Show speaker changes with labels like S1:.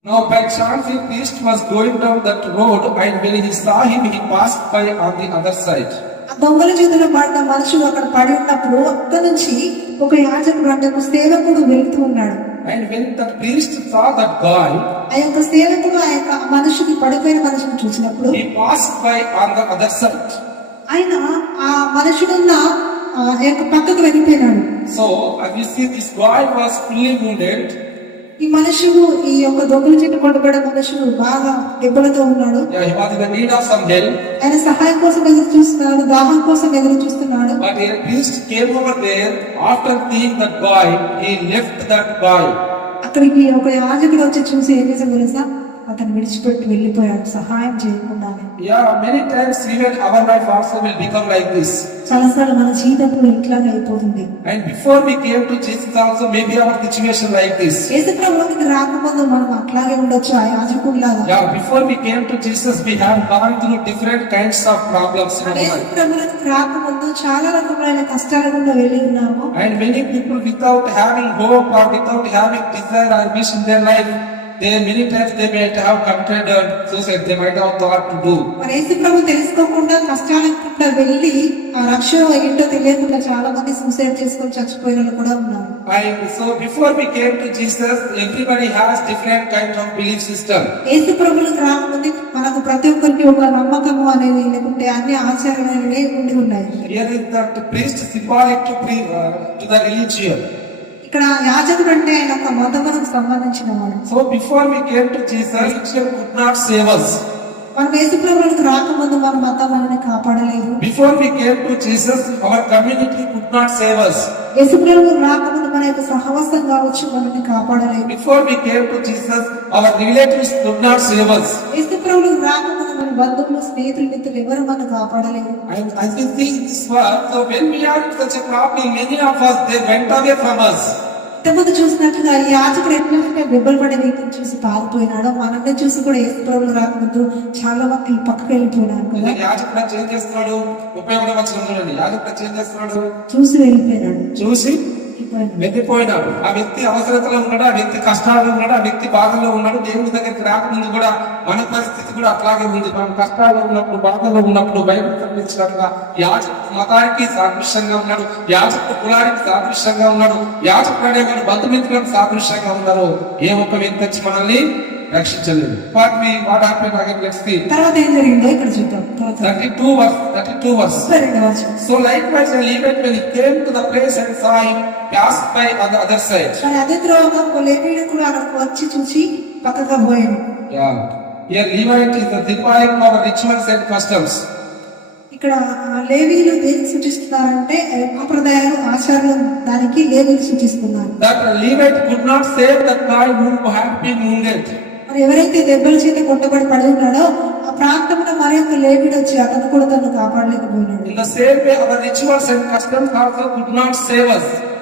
S1: Now by chance a priest was going down that road, and when he saw him, he passed by on the other side.
S2: దొంగల చేతిలో పడిన మనుషులు అక్కడ పడి ఉన్నప్పుడు అక్కడి నుంచి ఒక యాజకుడు అంటే ఒక సేవకుడు వెళ్తూ ఉన్నాడు.
S1: And when the priest saw that guy,
S2: ఆ యొక్క సేవకుడు ఆ యొక్క మనుషుని పడిపోయిన మనుషుని చూసినప్పుడు
S1: he passed by on the other side.
S2: ఆయన ఆ మనుషుడున్న ఆ యొక్క పక్కకు వెళ్ళిపోయినాడు.
S1: So as you see, this guy was fully wounded.
S2: ఈ మనుషుడు ఈ యొక్క దొంగల చేతి కొట్టబడిన మనుషుడు బాగా దెబ్బలతో ఉన్నాడు.
S1: Yeah, he was in the need of some help.
S2: ఆయన సహాయం కోసం ఎదురు చూస్తున్నాడు, దాహం కోసం ఎదురు చూస్తున్నాడు.
S1: But a priest came over there. After seeing that boy, he left that boy.
S2: అక్కడికి ఒక యాజకుడు వచ్చి చూసి ఏం చేశాడు తెలుసా? అతను విడిచిపెట్టి వెళ్ళిపోయాడు సహాయం చేయకుండానే.
S1: Yeah, many times even our life also will become like this.
S2: చాలాసార్లు మన జీవితంలో ఇట్లాగే అయిపోతుంది.
S1: And before we came to Jesus also, maybe our situation like this.
S2: యేసు ప్రభువుకి రాకముందు మనం అట్లాగే ఉండొచ్చు ఆ యాజకుడిలాగా.
S1: Yeah, before we came to Jesus, we have gone through different kinds of problems in our
S2: Yesu
S1: life.
S2: ప్రభువుకి రాకముందు చాలా రకమైన కష్టాల గుండా వెళ్ళి ఉన్నాము.
S1: And many people, without having hope or without having desire or wish in their life, many times they might have committed suicide. They might have thought to do.
S2: మరి యేసు ప్రభు తెలుసుకోకుండా కష్టాలకుండా వెళ్ళి ఆ రక్షణ ఏంటో తెలియకుండా చాలా మంది సూసైడ్ చేసుకొని చచ్చిపోయిన వాళ్ళు కూడా ఉన్నారు.
S1: And so before we came to Jesus, everybody has different kind of belief system.
S2: యేసు ప్రభువుకి రాకముందు మనకు ప్రతి ఒక్కరికి ఒక నమ్మకము అనేది లేకుంటే అన్ని ఆచారాలు అనేవి ఉండి ఉన్నాయి.
S1: Here is that priest symbolic to the religion.
S2: ఇక్కడ యాజకుడు అంటే ఆయన ఒక మతమునకు సంబంధించిన వాడు.
S1: So before we came to Jesus, religion could not save us.
S2: మన యేసు ప్రభువుకి రాకముందు మన మతం మనల్ని కాపాడలేదు.
S1: Before we came to Jesus, our community could not save us.
S2: యేసు ప్రభువుకి రాకముందు మన యొక్క సహవాసం కావచ్చు మనల్ని కాపాడలేదు.
S1: Before we came to Jesus, our relatives could not save us.
S2: యేసు ప్రభువుకి రాకముందు మన బంధువులు స్నేహితులు మిత్రులు ఎవరు మనల్ని కాపాడలేదు.
S1: And as we see in this world, so when we are in such a problem, many of us, they went away from us.
S2: ఇంతకుముందు చూసినట్లుగా ఈ యాజకుడు ఎట్లా దెబ్బలు పడే వ్యక్తిని చూసి పారిపోయినాడో మనల్ని చూసి కూడా యేసు ప్రభువు రాకముందు చాలా మంది పక్కకు వెళ్ళిపోయినారు కదా.
S1: యాజకుడు చేంజ్ చేస్తున్నాడు, ఉపయోగపడవచ్చు చూడండి. యాజకుడు చేంజ్ చేస్తున్నాడు,
S2: చూసి వెళ్ళిపోయినాడు,
S1: చూసి వెళ్ళిపోయినాడు. ఆ వ్యక్తి అవసరతలో ఉన్నాడు, ఆ వ్యక్తి కష్టాల్లో ఉన్నాడు, ఆ వ్యక్తి బాధల్లో ఉన్నాడు. దేవుడి దగ్గరికి రాకముందు కూడా మన పరిస్థితి కూడా అట్లాగే ఉంది. మనం కష్టాల్లో ఉన్నప్పుడు, బాధల్లో ఉన్నప్పుడు బైబిల్ సంబంధించినట్లుగా యాజకుడు మతానికి సాదృశ్యంగా ఉన్నాడు, యాజకుడు కులానికి సాదృశ్యంగా ఉన్నాడు, యాజకుడు అనేవాడు బంధుమిత్రులకు సాదృశ్యంగా ఉన్నారు. ఏ ఒక్క వ్యక్తి వచ్చి మనల్ని రక్షించలేదు.
S2: తర్వాత ఏం జరిగిందో ఇక్కడ చూద్దాం.
S1: 32 verse. So likewise an event when he came to the place and saw him pass by on the other side.
S2: అదే త్రోవగా ఒక లేవీయుడు కూడా అక్కడికి వచ్చి చూసి పక్కగా పోయాడు.
S1: Yeah. Here Levite is the symbolic of rituals and customs.
S2: ఇక్కడ లేవీయులు దేన్ని సూచిస్తున్నారంటే సాంప్రదాయాలు ఆచారాలు దానికి లేవీయులు సూచిస్తున్నారు.
S1: That Levite could not save that guy who had been wounded.
S2: మరి ఎవరైతే దెబ్బల చేత కొట్టబడి పడి ఉన్నాడో ఆ ప్రాంతంలో మరి ఒక లేవీయుడు వచ్చి అతను కూడా తను కాపాడలేకపోయినాడు.
S1: In the same way our rituals and customs also could not save us.